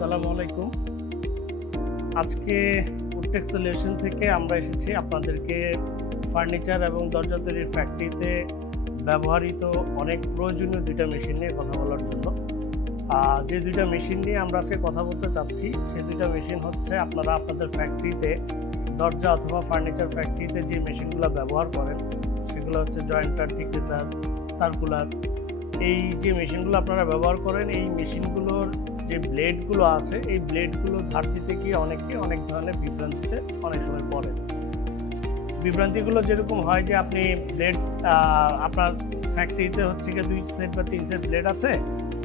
আসসালামু আলাইকুম। আজকে উডটেক সলিউশন থেকে আমরা এসেছি আপনাদেরকে ফার্নিচার এবং দরজা তৈরির ফ্যাক্টরিতে ব্যবহৃত অনেক প্রয়োজনীয় দুইটা মেশিন নিয়ে কথা বলার জন্য। যে দুইটা মেশিন নিয়ে আমরা আজকে কথা বলতে চাচ্ছি সেই দুইটা মেশিন হচ্ছে আপনারা আপনাদের ফ্যাক্টরিতে দরজা অথবা ফার্নিচার ফ্যাক্টরিতে যে মেশিনগুলো ব্যবহার করেন সেগুলো হচ্ছে জয়েন্টার, থিকনেসার, সার্কুলার। এই যে মেশিনগুলো আপনারা ব্যবহার করেন এই মেশিনগুলোর যে ব্লেডগুলো আছে এই ব্লেডগুলো ধার দিতে গিয়ে অনেকে অনেক ধরনের বিভ্রান্তিতে অনেক সময় পড়ে। বিভ্রান্তিগুলো যেরকম হয় যে আপনি ব্লেড আপনার ফ্যাক্টরিতে হচ্ছে গিয়ে 2 সেট বা 3 সেট ব্লেড আছে,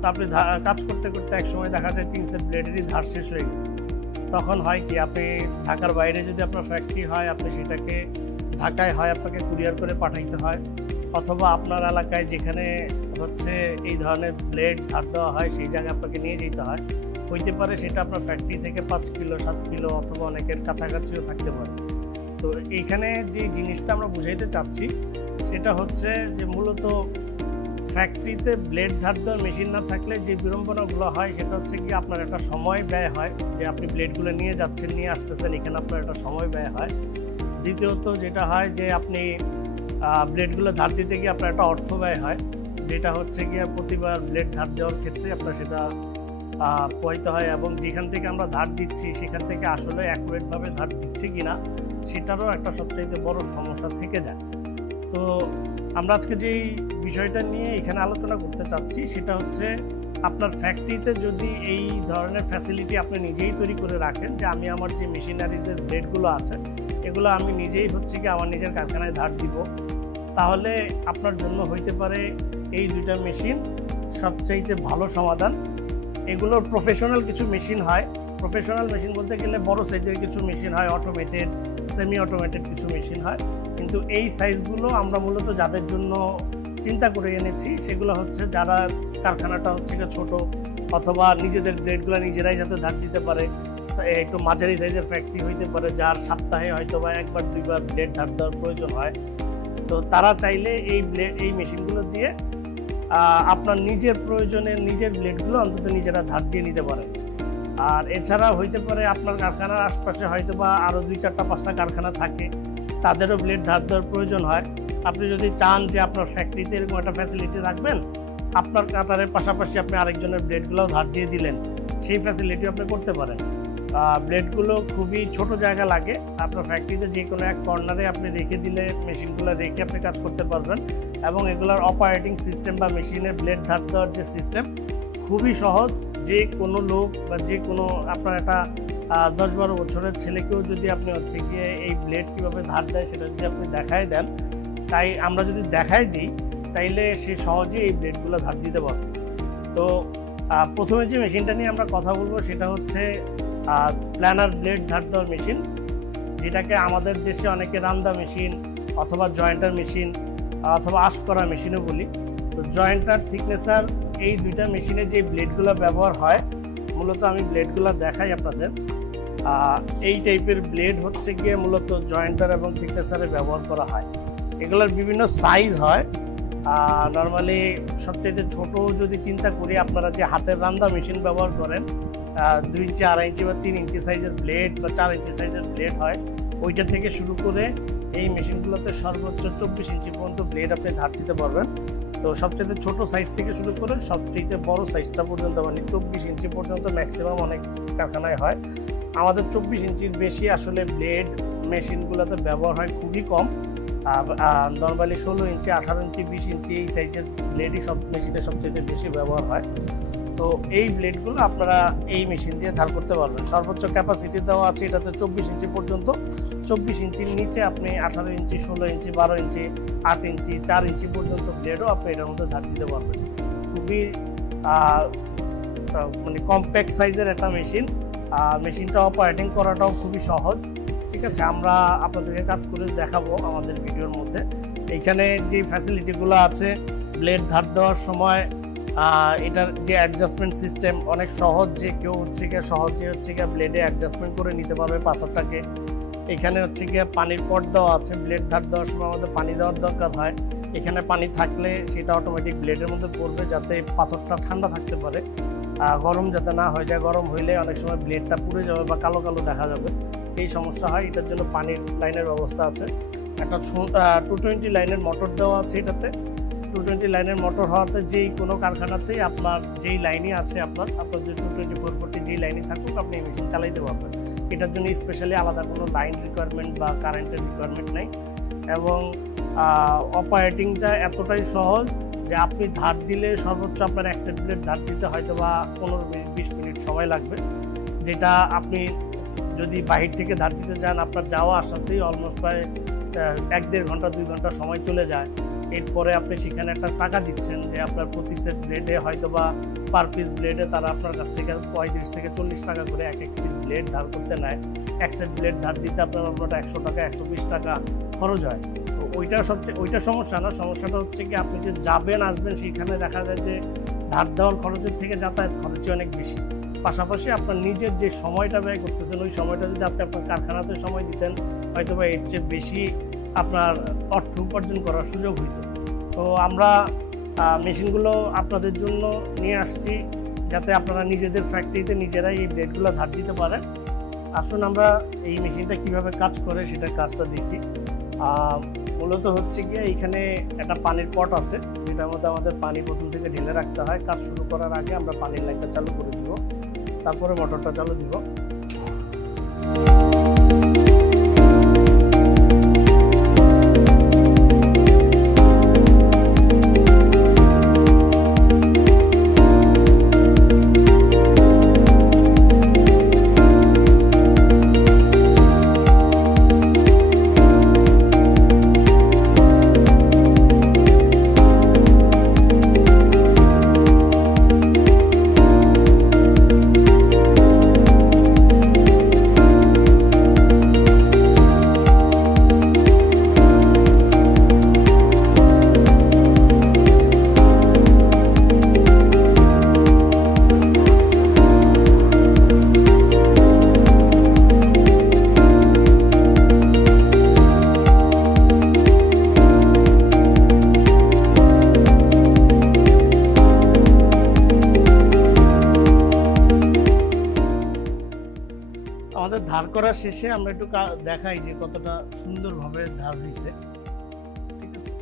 তো আপনি কাজ করতে করতে এক সময় দেখা যায় 3 সেট ব্লেডেরই ধার শেষ হয়ে গেছে। তখন হয় কি, আপনি ঢাকার বাইরে যদি আপনার ফ্যাক্টরি হয় আপনি সেটাকে ঢাকায় হয় আপনাকে কুরিয়ার করে পাঠাইতে হয়, অথবা আপনার এলাকায় যেখানে হচ্ছে এই ধরনের ব্লেড ধার দেওয়া হয় সেই জায়গায় আপনাকে নিয়ে যেতে হয়। হইতে পারে সেটা আপনার ফ্যাক্টরি থেকে 5 কিলো 7 কিলো অথবা অনেকের কাছাকাছিও থাকতে পারে। তো এইখানে যে জিনিসটা আমরা বুঝাইতে চাচ্ছি সেটা হচ্ছে যে মূলত ফ্যাক্টরিতে ব্লেড ধার দেওয়ার মেশিন না থাকলে যে বিড়ম্বনাগুলো হয় সেটা হচ্ছে কি আপনার একটা সময় ব্যয় হয়, যে আপনি ব্লেডগুলো নিয়ে যাচ্ছেন নিয়ে আসতেছেন, এখানে আপনার একটা সময় ব্যয় হয়। দ্বিতীয়ত যেটা হয় যে আপনি ব্লেডগুলো ধার দিতে গিয়ে আপনার একটা অর্থ ব্যয় হয়, যেটা হচ্ছে গিয়ে প্রতিবার ব্লেড ধার দেওয়ার ক্ষেত্রে আপনার সেটা পোহাইতে হয়, এবং যেখান থেকে আমরা ধার দিচ্ছি সেখান থেকে আসলে অ্যাকুরেটভাবে ধার দিচ্ছি কিনা সেটারও একটা সবচাইতে বড় সমস্যা থেকে যায়। তো আমরা আজকে যেই বিষয়টা নিয়ে এখানে আলোচনা করতে চাচ্ছি সেটা হচ্ছে আপনার ফ্যাক্টরিতে যদি এই ধরনের ফ্যাসিলিটি আপনি নিজেই তৈরি করে রাখেন, যে আমি আমার যে মেশিনারিজের ব্লেডগুলো আছে এগুলো আমি নিজেই হচ্ছে কি আমার নিজের কারখানায় ধার দিব, তাহলে আপনার জন্য হইতে পারে এই দুইটা মেশিন সবচাইতে ভালো সমাধান। এগুলোর প্রফেশনাল কিছু মেশিন হয়, প্রফেশনাল মেশিন বলতে গেলে বড় সাইজের কিছু মেশিন হয়, অটোমেটেড, সেমি অটোমেটেড কিছু মেশিন হয়, কিন্তু এই সাইজগুলো আমরা মূলত যাদের জন্য চিন্তা করে এনেছি সেগুলো হচ্ছে যারা কারখানাটা হচ্ছে ছোট অথবা নিজেদের ব্লেডগুলো নিজেরাই যাতে ধার দিতে পারে, একটু মাঝারি সাইজের ফ্যাক্টরি হইতে পারে যার সপ্তাহে হয়তো বা 1 বার 2 বার ব্লেড ধার দেওয়ার প্রয়োজন হয়। তো তারা চাইলে এই মেশিনগুলো দিয়ে আপনার নিজের প্রয়োজনে নিজের ব্লেডগুলো অন্তত নিজেরা ধার দিয়ে নিতে পারেন। আর এছাড়া হইতে পারে আপনার কারখানার আশপাশে হয়তো বা আরও 2, 4, 5টা কারখানা থাকে, তাদেরও ব্লেড ধার দেওয়ার প্রয়োজন হয়। আপনি যদি চান যে আপনার ফ্যাক্টরিতে এরকম একটা ফ্যাসিলিটি রাখবেন, আপনার কাটারের পাশাপাশি আপনি আরেকজনের ব্লেডগুলোও ধার দিয়ে দিলেন, সেই ফ্যাসিলিটি আপনি করতে পারেন। ব্লেডগুলো খুবই ছোট জায়গা লাগে, আপনার ফ্যাক্টরিতে যে কোনো এক কর্নারে আপনি রেখে দিলে মেশিনগুলো রেখে আপনি কাজ করতে পারবেন, এবং এগুলোর অপারেটিং সিস্টেম বা মেশিনের ব্লেড ধার দেওয়ার যে সিস্টেম খুবই সহজ। যে কোনো লোক বা যে কোনো আপনার একটা 10-12 বছরের ছেলেকেও যদি আপনি হচ্ছে গিয়ে এই ব্লেড কীভাবে ধার দেয় সেটা যদি আপনি দেখায় দেন, তাই আমরা যদি দেখাই দিই তাইলে সে সহজেই এই ব্লেডগুলো ধার দিতে পারবে। তো প্রথমে যে মেশিনটা নিয়ে আমরা কথা বলবো সেটা হচ্ছে প্ল্যানার ব্লেড ধার দেওয়ার মেশিন, যেটাকে আমাদের দেশে অনেকে রান্দা মেশিন অথবা জয়েন্টার মেশিন অথবা আশ করা মেশিনও বলি। তো জয়েন্টার, থিকনেসার এই দুইটা মেশিনে যে ব্লেডগুলো ব্যবহার হয়, মূলত আমি ব্লেডগুলো দেখাই আপনাদের। এই টাইপের ব্লেড হচ্ছে গিয়ে মূলত জয়েন্টার এবং থিকনেসারে ব্যবহার করা হয়। এগুলোর বিভিন্ন সাইজ হয়। নর্মালি সবচাইতে ছোট যদি চিন্তা করি, আপনারা যে হাতের রান্দা মেশিন ব্যবহার করেন 2 ইঞ্চি, 2.5 ইঞ্চি বা 3 ইঞ্চি সাইজের ব্লেড বা 4 ইঞ্চি সাইজের ব্লেড হয়, ওইটা থেকে শুরু করে এই মেশিনগুলোতে সর্বোচ্চ 24 ইঞ্চি পর্যন্ত ব্লেড আপনি ধার দিতে পারবেন। তো সবচেয়ে ছোট সাইজ থেকে শুরু করে সবচেয়ে বড় সাইজটা পর্যন্ত, মানে 24 ইঞ্চি পর্যন্ত ম্যাক্সিমাম অনেক কারখানায় হয়। আমাদের 24 ইঞ্চির বেশি আসলে ব্লেড মেশিনগুলোতে ব্যবহার হয় খুবই কম। নর্মালি 16 ইঞ্চি, 18 ইঞ্চি, 20 ইঞ্চি এই সাইজের ব্লেডই সব মেশিনে সবচেয়ে বেশি ব্যবহার হয়। তো এই ব্লেডগুলো আপনারা এই মেশিন দিয়ে ধার করতে পারবেন। সর্বোচ্চ ক্যাপাসিটি দেওয়া আছে এটাতে 24 ইঞ্চি পর্যন্ত। 24 ইঞ্চির নিচে আপনি 18 ইঞ্চি, 16 ইঞ্চি, 12 ইঞ্চি, 8 ইঞ্চি, 4 ইঞ্চি পর্যন্ত ব্লেডও আপনি এটার মধ্যে ধার দিতে পারবেন। খুবই মানে কম্প্যাক্ট সাইজের একটা মেশিন। মেশিনটা অপারেটিং করাটাও খুবই সহজ। ঠিক আছে, আমরা আপনাদেরকে কাজ করে দেখাবো আমাদের ভিডিওর মধ্যে। এইখানে যে ফ্যাসিলিটিগুলো আছে, ব্লেড ধার দেওয়ার সময় এটার যে অ্যাডজাস্টমেন্ট সিস্টেম অনেক সহজ, যে কেউ হচ্ছে গিয়ে সহজে হচ্ছে গিয়ে ব্লেডে অ্যাডজাস্টমেন্ট করে নিতে পারবে পাথরটাকে। এখানে হচ্ছে গিয়ে পানির পট দেওয়া আছে, ব্লেড ধার দেওয়ার সময় আমাদের পানি দেওয়ার দরকার হয়। এখানে পানি থাকলে সেটা অটোমেটিক ব্লেডের মধ্যে পড়বে যাতে পাথরটা ঠান্ডা থাকতে পারে। গরম যাতে না হয়ে যায়। গরম হইলে অনেক সময় ব্লেডটা পুড়ে যাবে বা কালো কালো দেখা যাবে, এই সমস্যা হয়। এটার জন্য পানির লাইনের ব্যবস্থা আছে। একটা 220 লাইনের মোটর দেওয়া আছে এটাতে। 220 লাইনের মোটর হওয়াতে যেই কোনো কারখানাতেই আপনার যেই লাইনই আছে আপনার যে 220 440 যেই লাইনই থাকুক আপনি এই মেশিন চালাইতে পারবেন। এটার জন্য স্পেশালি আলাদা কোনো লাইন রিকোয়ারমেন্ট বা কারেন্টের রিকোয়ারমেন্ট নেই। এবং অপারেটিংটা এতটাই সহজ যে আপনি ধার দিলে সর্বোচ্চ আপনার অ্যাক্সেট ব্লেড ধার দিতে হয়তো বা 15 মিনিট 20 মিনিট সময় লাগবে, যেটা আপনি যদি বাহির থেকে ধার দিতে চান আপনার যাওয়া আসাতেই অলমোস্ট প্রায় 1-1.5 ঘন্টা 2 ঘন্টা সময় চলে যায়। এরপরে আপনি সেখানে একটা টাকা দিচ্ছেন যে আপনার প্রতি সেট ব্লেডে হয়তো বা পার পিস ব্লেডে তারা আপনার কাছ থেকে 35 থেকে 40 টাকা করে এক পিস ব্লেড ধার করতে নেয়। এক সেট ব্লেড ধার দিতে আপনার 100 টাকা 120 টাকা খরচ হয়। তো ওইটা সমস্যা না। সমস্যাটা হচ্ছে কি আপনি যে যাবেন আসবেন সেইখানে দেখা যায় যে ধার দেওয়ার খরচের থেকে যাতায়াত খরচই অনেক বেশি। পাশাপাশি আপনার নিজের যে সময়টা ব্যয় করতেছেন ওই সময়টা যদি আপনি আপনার কারখানাতে সময় দিতেন হয়তো বা এর চেয়ে বেশি আপনার অর্থ উপার্জন করার সুযোগ হইতো। তো আমরা মেশিনগুলো আপনাদের জন্য নিয়ে আসছি যাতে আপনারা নিজেদের ফ্যাক্টরিতে নিজেরাই এই ব্লেডগুলো ধার দিতে পারেন। আসুন আমরা এই মেশিনটা কিভাবে কাজ করে সেটার কাজটা দেখি। মূলত হচ্ছে গিয়ে এইখানে একটা পানির পট আছে যেটার মধ্যে আমাদের পানি প্রথম থেকে ঢেলে রাখতে হয়। কাজ শুরু করার আগে আমরা পানির লাইনটা চালু করে দিব, তারপরে মোটরটা চালু দিব। আমাদের ধার করা শেষে আমরা একটু দেখাই যে কতটা সুন্দরভাবে ধার হয়েছে। ঠিক আছে,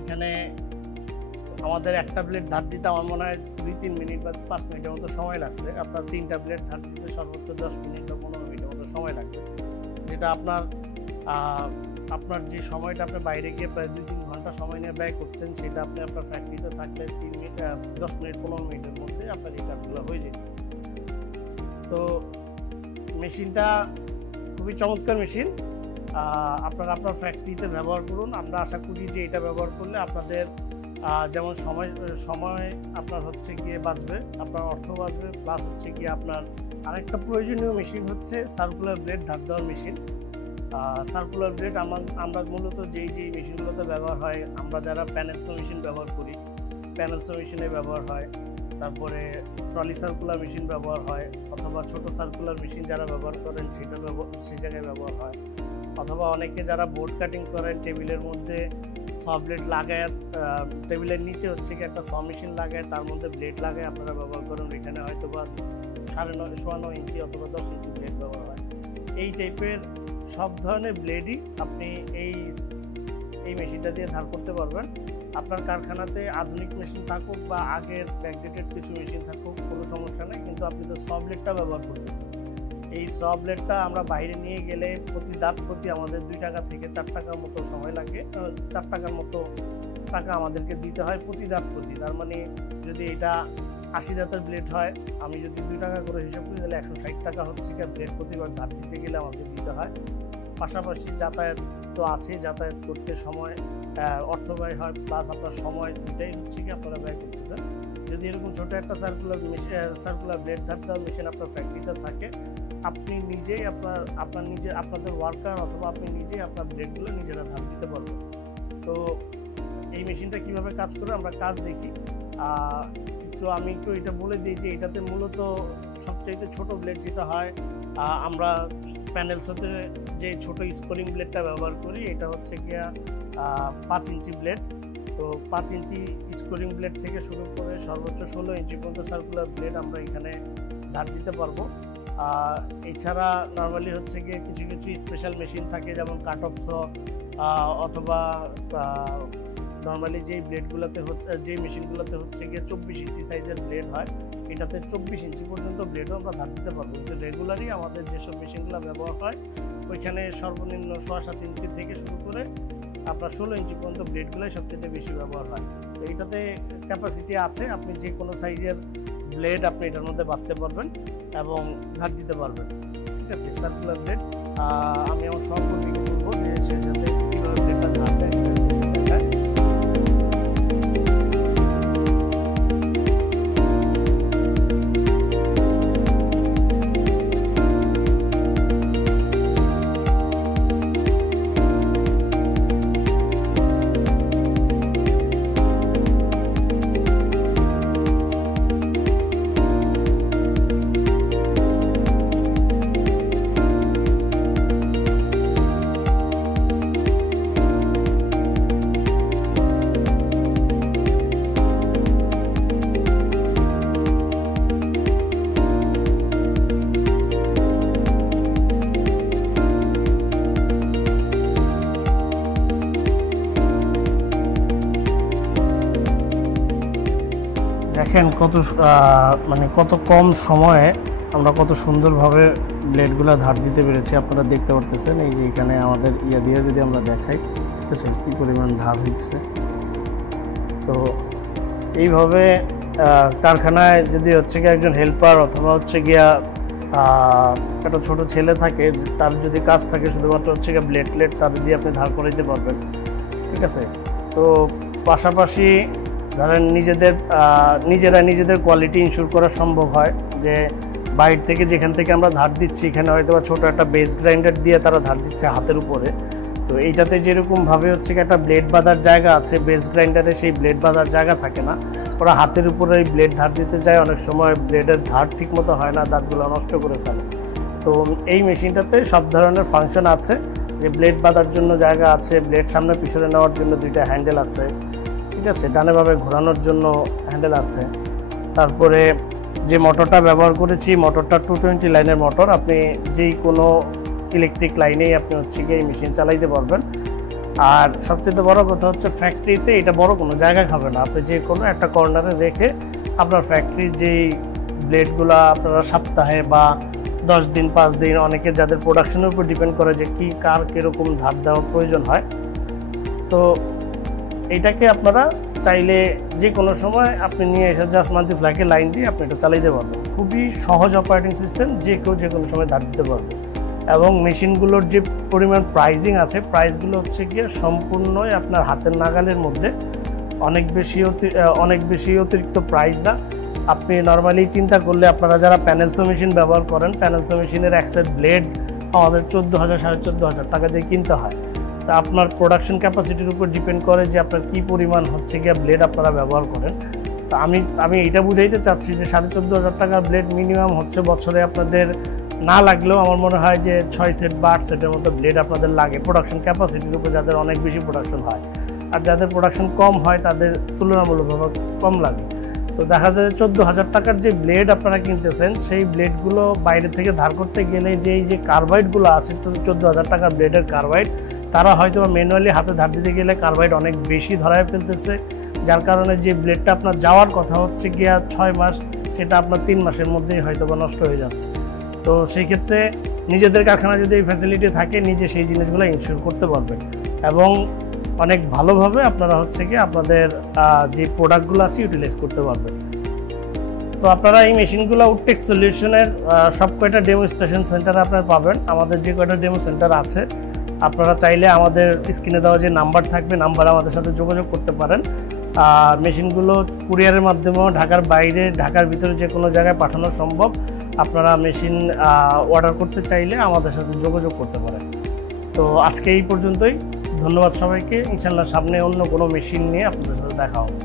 এখানে আমাদের একটা ব্লেড ধার দিতে আমার মনে হয় 2-3 মিনিট বা 5 মিনিটের মতো সময় লাগছে। আপনার 3টা ব্লেড ধার দিতে সর্বোচ্চ 10 মিনিট বা 15 মিনিটের মতো সময় লাগবে, যেটা আপনার যে সময়টা আপনি বাইরে গিয়ে প্রায় 2-3 ঘন্টা সময় নিয়ে ব্যয় করতেন সেটা আপনি আপনার ফ্যাক্টরিতে থাকলে 10 মিনিট 15 মিনিটের মধ্যে আপনার এই কাজগুলো হয়ে যেত। তো মেশিনটা খুবই চমৎকার মেশিন, আপনারা আপনার ফ্যাক্টরিতে ব্যবহার করুন। আমরা আশা করি যে এটা ব্যবহার করলে আপনাদের যেমন সময় আপনার হচ্ছে গিয়ে বাঁচবে, আপনার অর্থ বাঁচবে, প্লাস হচ্ছে গিয়ে আপনার আরেকটা প্রয়োজনীয় মেশিন হচ্ছে সার্কুলার ব্লেড ধার দেওয়ার মেশিন। সার্কুলার ব্লেড আমরা মূলত যেই মেশিনগুলোতে ব্যবহার হয়, আমরা যারা প্যানেলসো মেশিন ব্যবহার করি প্যানেলসো মেশিনে ব্যবহার হয়, তারপরে ট্রলি সার্কুলার মেশিন ব্যবহার হয়, অথবা ছোট সার্কুলার মেশিন যারা ব্যবহার করেন সেই জায়গায় ব্যবহার হয়, অথবা অনেকে যারা বোর্ড কাটিং করেন টেবিলের মধ্যে স ব্লেড লাগায়, টেবিলের নিচে হচ্ছে কি একটা স মেশিন লাগায় তার মধ্যে ব্লেড লাগায় আপনারা ব্যবহার করেন। এখানে হয়তো বা 9.5 ইঞ্চি অথবা 10 ইঞ্চি ব্লেড ব্যবহার হয়। এই টাইপের সব ধরনের ব্লেডই আপনি এই মেশিনটা দিয়ে ধার করতে পারবেন। আপনার কারখানাতে আধুনিক মেশিন থাকুক বা আগের ব্যাকডেটেড কিছু মেশিন থাকুক কোনো সমস্যা নেই, কিন্তু আপনি তো স ব্লেডটা ব্যবহার করতেছেন। এই স ব্লেডটা আমরা বাইরে নিয়ে গেলে প্রতি দাঁত প্রতি আমাদের 2 টাকা থেকে 4 টাকার মতো সময় লাগে, 4 টাকার মতো টাকা আমাদেরকে দিতে হয় প্রতি দাঁত প্রতি। তার মানে যদি এটা 80 দাঁতের ব্লেড হয়, আমি যদি 2 টাকা করে হিসাব করি তাহলে 160 টাকা হচ্ছে কি ব্লেড প্রতিবার ধার দিতে গেলে আমাদের দিতে হয়। পাশাপাশি যাতায়াত তো আছে, যাতায়াত করতে সময় অর্থ ব্যয় হয়, প্লাস আপনার সময় দুটাই হচ্ছে কি আপনারা ব্যয় করতেছেন। যদি এরকম ছোটো একটা সার্কুলার ব্লেড ধার দেওয়ার মেশিন আপনার ফ্যাক্টরিতে থাকে, আপনি নিজেই আপনাদের ওয়ার্কার অথবা আপনি নিজেই আপনার ব্লেডগুলো নিজেরা ধার দিতে পারবেন। তো এই মেশিনটা কিভাবে কাজ করে আমরা কাজ দেখি। আমি একটু এটা বলে দিই যে এটাতে মূলত সবচাইতে ছোট ব্লেড যেটা হয়, আমরা প্যানেলসতে যে ছোট স্কোরিং ব্লেডটা ব্যবহার করি এটা হচ্ছে গিয়া 5 ইঞ্চি ব্লেড। তো 5 ইঞ্চি স্কোরিং ব্লেড থেকে শুরু করে সর্বোচ্চ 16 ইঞ্চি পর্যন্ত সার্কুলার ব্লেড আমরা এখানে ধার দিতে পারবো। এছাড়া নর্মালি হচ্ছে গিয়ে কিছু কিছু স্পেশাল মেশিন থাকে, যেমন কাট অফ স অথবা নর্মালি যেই ব্লেডগুলোতে হচ্ছে, যেই মেশিনগুলোতে হচ্ছে গিয়ে 24 ইঞ্চি সাইজের ব্লেড হয়, এটাতে 24 ইঞ্চি পর্যন্ত ব্লেডও আমরা ধার দিতে পারবো। কিন্তু রেগুলারই আমাদের যেসব মেশিনগুলো ব্যবহার হয় ওইখানে সর্বনিম্ন 7.5 ইঞ্চি থেকে শুরু করে আপনার 16 ইঞ্চি পর্যন্ত ব্লেডগুলোই সবচেয়ে বেশি ব্যবহার হয়। তো এটাতে ক্যাপাসিটি আছে, আপনি যে কোনো সাইজের ব্লেড আপনি এটার মধ্যে বাঁধতে পারবেন এবং ধার দিতে পারবেন। ঠিক আছে, সার্কুলার ব্লেড। আমি আমার সহকর্মীকে বলবো যে সে যাতে কীভাবে ব্লেডটা ধার দেয় সেটা সে দেখায়। দেখেন কত কম সময়ে আমরা কত সুন্দরভাবে ব্লেডগুলো ধার দিতে পেরেছি। আপনারা দেখতে পারতেছেন, এই যে এখানে আমাদের দিয়ে যদি আমরা দেখাই, ঠিক আছে, কী পরিমাণ ধার হচ্ছে। তো এইভাবে কারখানায় যদি হচ্ছে গিয়ে একজন হেল্পার অথবা হচ্ছে গিয়া একটা ছোট ছেলে থাকে, তার যদি কাজ থাকে শুধুমাত্র হচ্ছে গিয়ে ব্লেড তাদের দিয়ে আপনি ধার করে দিতে পারবেন। ঠিক আছে, তো পাশাপাশি ধরেন নিজেরা নিজেদের কোয়ালিটি ইনশিওর করা সম্ভব হয়, যে বাইরে থেকে যেখান থেকে আমরা ধার দিচ্ছি এখানে হয়তো বা ছোটো একটা বেস গ্রাইন্ডার দিয়ে তারা ধার দিচ্ছে হাতের উপরে। তো এইটাতে যেরকমভাবে হচ্ছে একটা ব্লেড বাঁধার জায়গা আছে, বেস গ্রাইন্ডারে সেই ব্লেড বাঁধার জায়গা থাকে না, ওরা হাতের উপরে এই ব্লেড ধার দিতে যায়, অনেক সময় ব্লেডের ধার ঠিকমতো হয় না, দাঁতগুলো নষ্ট করে ফেলে। তো এই মেশিনটাতে সব ধরনের ফাংশন আছে, যে ব্লেড বাঁধার জন্য জায়গা আছে, ব্লেড সামনে পিছনে নেওয়ার জন্য 2টা হ্যান্ডেল আছে, ঠিক আছে, ডানেভাবে ঘোরানোর জন্য হ্যান্ডেল আছে। তারপরে যে মোটরটা ব্যবহার করেছি, মোটরটা 220 লাইনের মোটর, আপনি যেই কোনো ইলেকট্রিক লাইনেই আপনি হচ্ছে গিয়ে এই মেশিন চালাইতে পারবেন। আর সবচেয়ে বড় কথা হচ্ছে ফ্যাক্টরিতে এটা বড় কোনো জায়গা খাবে না, আপনি যে কোনো একটা কর্নারে রেখে আপনার ফ্যাক্টরির যেই ব্লেডগুলো আপনারা সপ্তাহে বা 10 দিন 5 দিন, অনেকে যাদের প্রোডাকশনের উপর ডিপেন্ড করে যে কার কীরকম ধার দেওয়ার প্রয়োজন হয়, তো এইটাকে আপনারা চাইলে যে কোনো সময় আপনি নিয়ে এসে জাস্ট মান্থলি ফ্ল্যাগে লাইন দিয়ে আপনি এটা চালাইতে পারবেন। খুবই সহজ অপারেটিং সিস্টেম, যে কেউ যে কোনো সময় ধার দিতে পারবে। এবং মেশিনগুলোর যে পরিমাণ প্রাইজিং আছে, প্রাইসগুলো হচ্ছে গিয়ে সম্পূর্ণই আপনার হাতের নাগালের মধ্যে, অনেক বেশি অতিরিক্ত প্রাইস না। আপনি নর্মালি চিন্তা করলে আপনারা যারা প্যানেলসো মেশিন ব্যবহার করেন, প্যানেলসো মেশিনের এক সেট ব্লেড আমাদের 14,000 14,500 টাকা দিয়ে কিনতে হয়। তা আপনার প্রোডাকশন ক্যাপাসিটির উপর ডিপেন্ড করে যে আপনার কী পরিমাণ হচ্ছে গিয়ে ব্লেড আপনারা ব্যবহার করেন। তো আমি এটা বুঝাইতে চাচ্ছি যে 14,500 টাকার ব্লেড মিনিমাম হচ্ছে বছরে আপনাদের না লাগলেও আমার মনে হয় যে 6 সেট বা 8 সেটের মতো ব্লেড আপনাদের লাগে, প্রোডাকশন ক্যাপাসিটির উপর যাদের অনেক বেশি প্রোডাকশন হয়। আর যাদের প্রোডাকশন কম হয় তাদের তুলনামূলকভাবে কম লাগে। তো দেখা যায় 14,000 টাকার যে ব্লেড আপনারা কিনতেছেন, সেই ব্লেডগুলো বাইরে থেকে ধার করতে গেলে যে কার্বাইডগুলো আছে, তো 14,000 টাকার ব্লেডের কার্বাইড, তারা হয়তো ম্যানুয়ালি হাতে ধার দিতে গেলে কার্বাইড অনেক বেশি ধরায় ফেলতেছে, যার কারণে যে ব্লেডটা আপনার যাওয়ার কথা হচ্ছে গিয়া 6 মাস, সেটা আপনার 3 মাসের মধ্যেই হয়তো বা নষ্ট হয়ে যাচ্ছে। তো সেই ক্ষেত্রে নিজেদের কারখানায় যদি এই ফ্যাসিলিটি থাকে, নিজে সেই জিনিসগুলো ইনশিওর করতে পারবেন এবং অনেক ভালোভাবে আপনারা হচ্ছে কি আপনাদের যে প্রোডাক্টগুলো আছে ইউটিলাইজ করতে পারবেন। তো আপনারা এই মেশিনগুলো উডটেক্স সলিউশনের সব কয়টা ডেমনস্ট্রেশন সেন্টারে আপনারা পাবেন। আমাদের যে কয়টা ডেমো সেন্টার আছে, আপনারা চাইলে আমাদের স্ক্রিনে দেওয়া যে নাম্বার থাকবে, নাম্বারে আমাদের সাথে যোগাযোগ করতে পারেন। মেশিনগুলো কুরিয়ারের মাধ্যমেও ঢাকার বাইরে, ঢাকার ভিতরে যে কোনো জায়গায় পাঠানো সম্ভব। আপনারা মেশিন অর্ডার করতে চাইলে আমাদের সাথে যোগাযোগ করতে পারেন। তো আজকে এই পর্যন্তই, ধন্যবাদ সবাইকে। ইনশাল্লাহ সামনে অন্য কোনো মেশিন নিয়ে আপনাদের সাথে দেখা হবে।